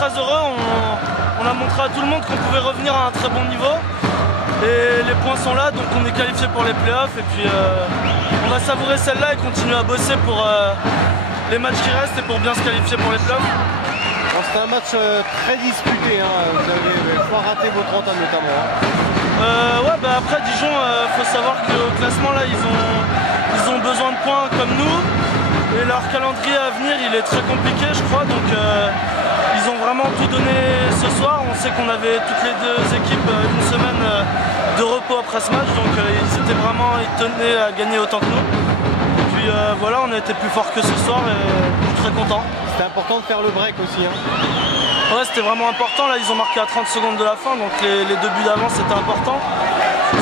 très heureux, on a montré à tout le monde qu'on pouvait revenir à un très bon niveau. Et les points sont là, donc on est qualifié pour les playoffs. Et puis on va savourer celle-là et continuer à bosser pour les matchs qui restent et pour bien se qualifier pour les playoffs. C'était un match très disputé, hein. Vous avez pas raté vos 30 ans notamment. Ouais, bah après Dijon, faut savoir qu'au classement là, ils ont besoin de points comme nous. Et leur calendrier à venir, il est très compliqué, je crois. Donc ils ont vraiment tout donné ce soir. On sait qu'on avait toutes les deux équipes une semaine de repos après ce match. Donc ils tenaient à gagner autant que nous. Et puis voilà, on a été plus fort que ce soir et je suis très content. C'était important de faire le break aussi, hein. Ouais, c'était vraiment important. Là, ils ont marqué à 30 secondes de la fin, donc les deux buts d'avance, c'était important.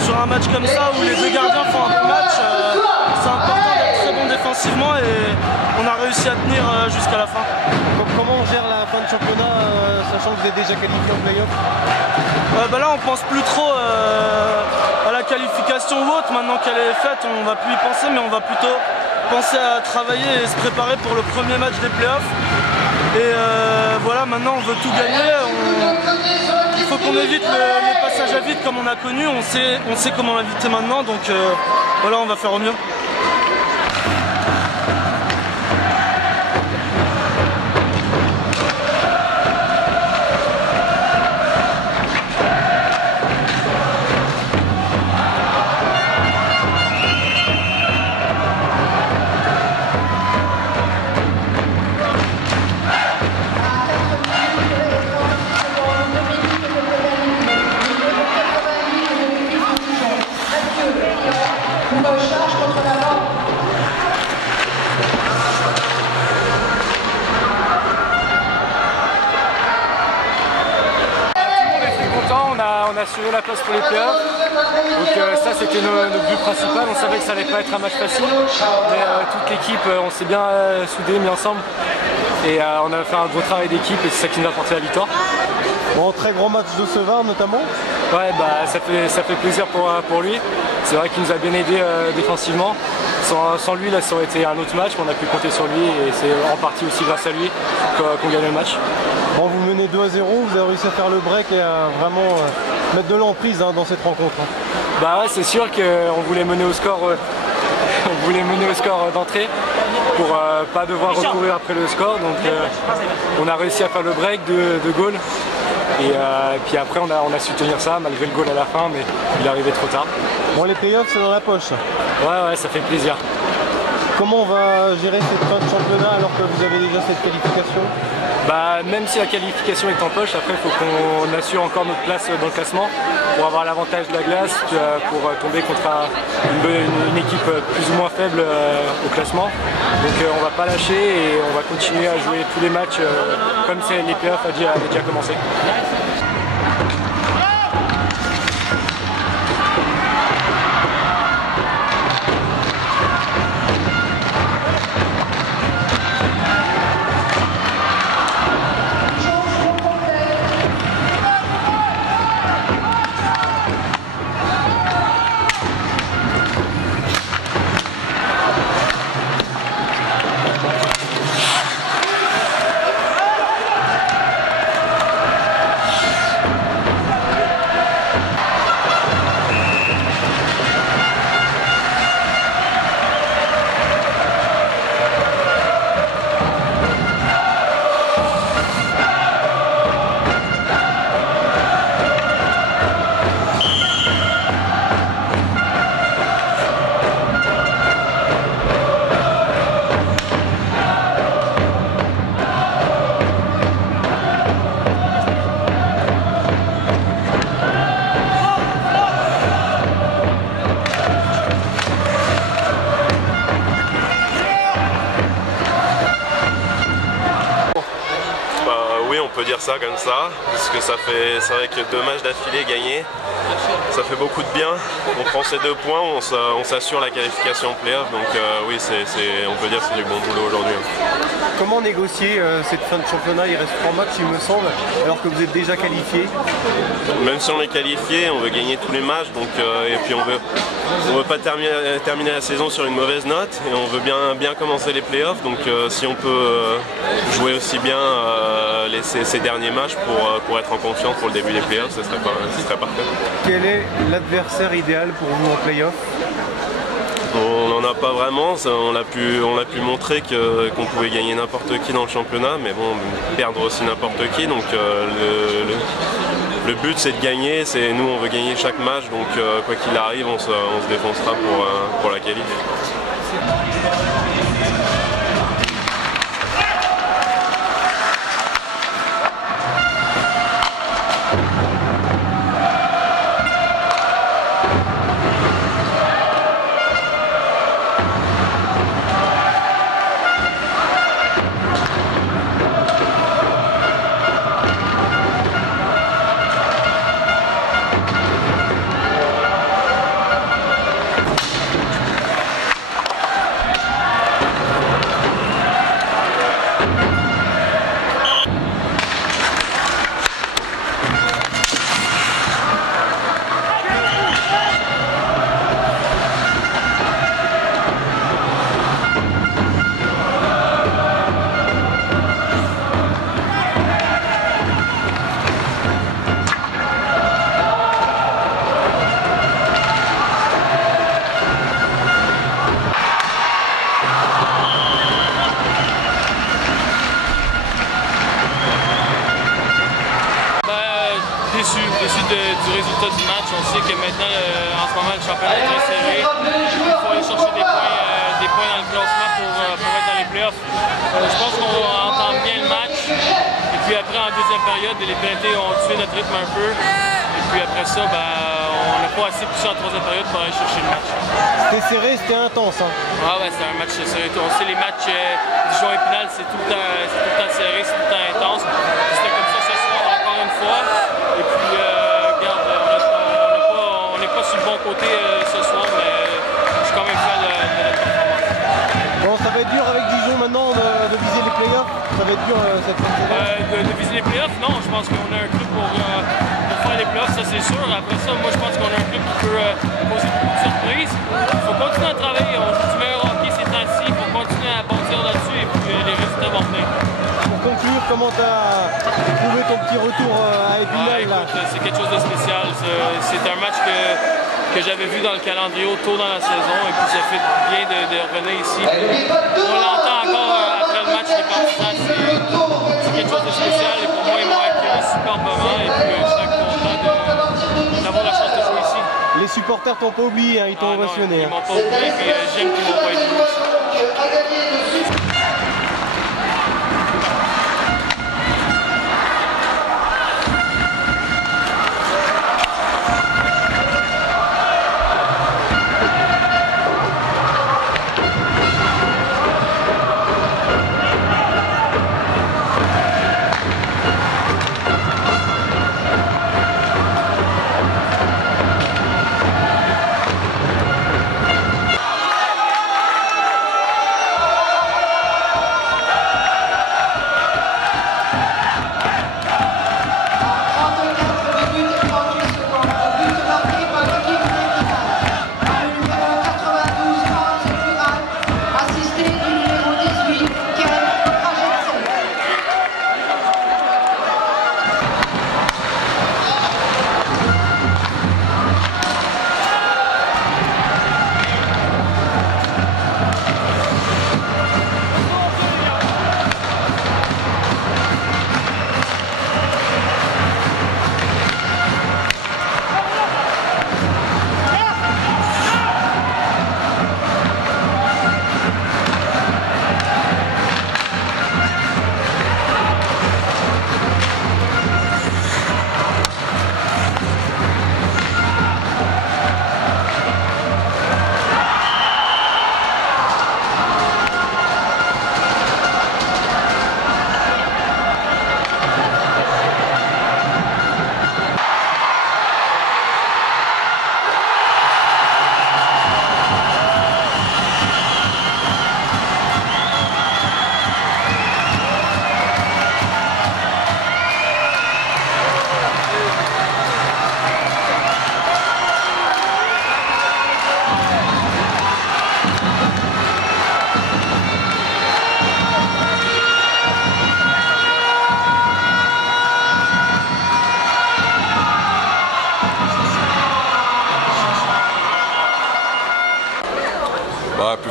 Sur un match comme ça, où les deux gardiens font un bon match, c'est important d'être très bon défensivement et on a réussi à tenir jusqu'à la fin. Comment on gère la fin de championnat, sachant que vous êtes déjà qualifié en play-off? Bah là, on pense plus trop à la qualification ou autre. Maintenant qu'elle est faite, on va plus y penser, mais on va plutôt penser à travailler et se préparer pour le premier match des playoffs. Et voilà, maintenant on veut tout gagner. Il faut qu'on évite les passages à vide comme on a connu. On sait comment l'éviter maintenant, donc voilà, on va faire au mieux. On a assuré la place pour les playoffs, donc ça c'était notre but principal. On savait que ça allait pas être un match facile, mais toute l'équipe, on s'est bien soudés, mis ensemble et on a fait un gros travail d'équipe et c'est ça qui nous a apporté la victoire. Bon, très gros match de Sevin notamment. Ouais, bah, ça fait plaisir pour lui. C'est vrai qu'il nous a bien aidé défensivement. Sans lui, là, ça aurait été un autre match, mais on a pu compter sur lui et c'est en partie aussi grâce à lui qu'on gagne le match. Bon, vous menez 2-0, vous avez réussi à faire le break et à vraiment mettre de l'emprise dans cette rencontre. Bah ouais, c'est sûr qu'on voulait mener au score, d'entrée pour pas devoir recourir après le score. Donc on a réussi à faire le break de goal. Et puis après on a su tenir ça malgré le goal à la fin, mais il est arrivé trop tard. Bon, les playoffs c'est dans la poche. Ouais, ça fait plaisir. Comment on va gérer cette fin de championnat alors que vous avez déjà cette qualification? Même si la qualification est en poche, après il faut qu'on assure encore notre place dans le classement pour avoir l'avantage de la glace, pour tomber contre une équipe plus ou moins faible au classement. Donc on va pas lâcher et on va continuer à jouer tous les matchs comme les playoffs avaient déjà commencé. On peut dire ça comme ça, parce que c'est vrai que 2 matchs d'affilée gagnés, ça fait beaucoup de bien. On prend ces 2 points, on s'assure la qualification en play-off, donc oui, on peut dire que c'est du bon boulot aujourd'hui. Comment négocier cette fin de championnat? Il reste 3 matchs il me semble, alors que vous êtes déjà qualifié. Même si on est qualifié, on veut gagner tous les matchs, donc, et puis on veut pas terminer la saison sur une mauvaise note, et on veut bien commencer les play-offs, donc si on peut jouer aussi bien ces derniers matchs pour être en confiance pour le début des play-offs, ce serait parfait. Quel est l'adversaire idéal pour vous en play-off? On n'en a pas vraiment, on a pu montrer qu'on pouvait gagner n'importe qui dans le championnat, mais bon, perdre aussi n'importe qui, donc le but c'est de gagner, nous on veut gagner chaque match, donc quoi qu'il arrive on se défoncera pour la qualité. Du résultat du match. On sait que maintenant, en ce moment, le championnat est très serré. Il faut aller chercher des points dans le classement pour être dans les playoffs. Je pense qu'on entend bien le match. Et puis après, en deuxième période, les pénalités ont tué notre rythme un peu. Et puis après ça, on n'a pas assez poussé en troisième période pour aller chercher le match. C'était serré, c'était intense. Hein. Ah ouais, c'était un match serré. On sait les matchs Dijon-Épinal, c'est tout le temps serré, c'est tout le temps intense. C'était comme ça ce soir encore une fois. Et puis, on n'est pas sur le bon côté ce soir, mais je suis quand même fier de notre performance. Bon, ça va être dur avec Dijon maintenant de viser les playoffs. Ça va être dur cette fin de saison. De viser les playoffs, non. Je pense qu'on a un club pour faire les playoffs, ça c'est sûr. Après ça, moi je pense qu'on a un club qui peut poser beaucoup de surprises. Il faut continuer à travailler. On joue du meilleur hockey ces temps-ci. Il faut continuer à bâtir là-dessus et puis les résultats vont venir. Pour conclure, comment tu as trouvé ton petit retour à Épinal là? C'est quelque chose de spécial. C'est un match que j'avais vu dans le calendrier tôt dans la saison et puis ça fait bien de revenir ici. On l'entend encore après le match, les partisans, c'est quelque chose de spécial et pour moi ils m'ont accueilli superbement et puis je suis content d'avoir la chance de jouer ici. Les supporters t'ont pas oublié, hein, ils t'ont ovationné. Ils m'ont pas oublié et j'aime qu'ils m'ont pas oublié aussi.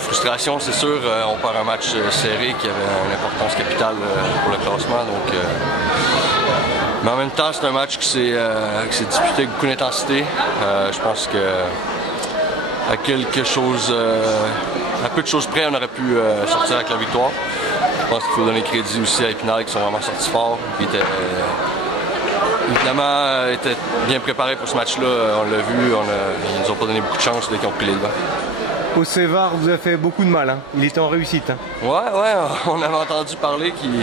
frustration, c'est sûr. On perd un match serré qui avait une importance capitale pour le classement. Donc, mais en même temps, c'est un match qui s'est disputé avec beaucoup d'intensité. Je pense que à peu de choses près, on aurait pu sortir avec la victoire. Je pense qu'il faut donner crédit aussi à Épinal qui sont vraiment sortis forts. Évidemment, étaient bien préparés pour ce match-là. On l'a vu, ils nous ont pas donné beaucoup de chance dès qu'ils ont pris les devants. Au Sévar vous a fait beaucoup de mal, hein. Il était en réussite. Hein. Ouais, on avait entendu parler qu'il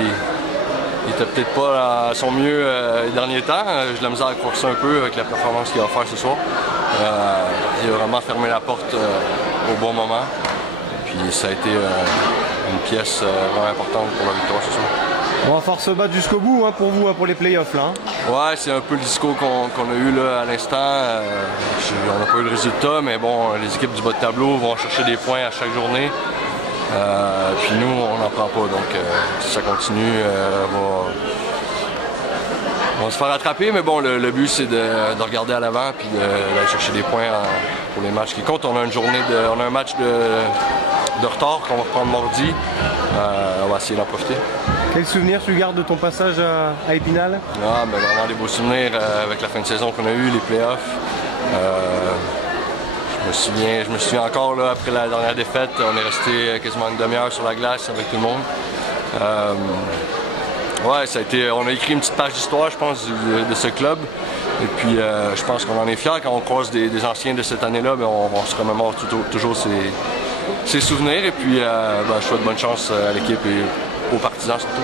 était peut-être pas à son mieux les derniers temps. J'ai de la misère à croire ça un peu avec la performance qu'il va faire ce soir. Il a vraiment fermé la porte au bon moment. Puis ça a été une pièce vraiment importante pour la victoire ce soir. On va falloir se battre jusqu'au bout, hein, pour vous, hein, pour les playoffs. Là, hein. Ouais, c'est un peu le discours qu'on a eu là, à l'instant. On n'a pas eu le résultat, mais bon, les équipes du bas de tableau vont chercher des points à chaque journée. Puis nous, on n'en prend pas. Donc si ça continue, on va se faire rattraper. Mais bon, le but, c'est de regarder à l'avant et d'aller chercher des points pour les matchs qui comptent. On a un match de retard qu'on va reprendre mardi. On va essayer d'en profiter. Quel souvenir tu gardes de ton passage à Épinal? Vraiment des beaux souvenirs avec la fin de saison qu'on a eu, les playoffs. Je me souviens encore, là, après la dernière défaite, on est resté quasiment une demi-heure sur la glace avec tout le monde. On a écrit une petite page d'histoire, je pense, de ce club. Et puis, je pense qu'on en est fiers quand on croise des anciens de cette année-là, on se remémore toujours ces souvenirs. Et puis, je souhaite bonne chance à l'équipe et aux partisans surtout.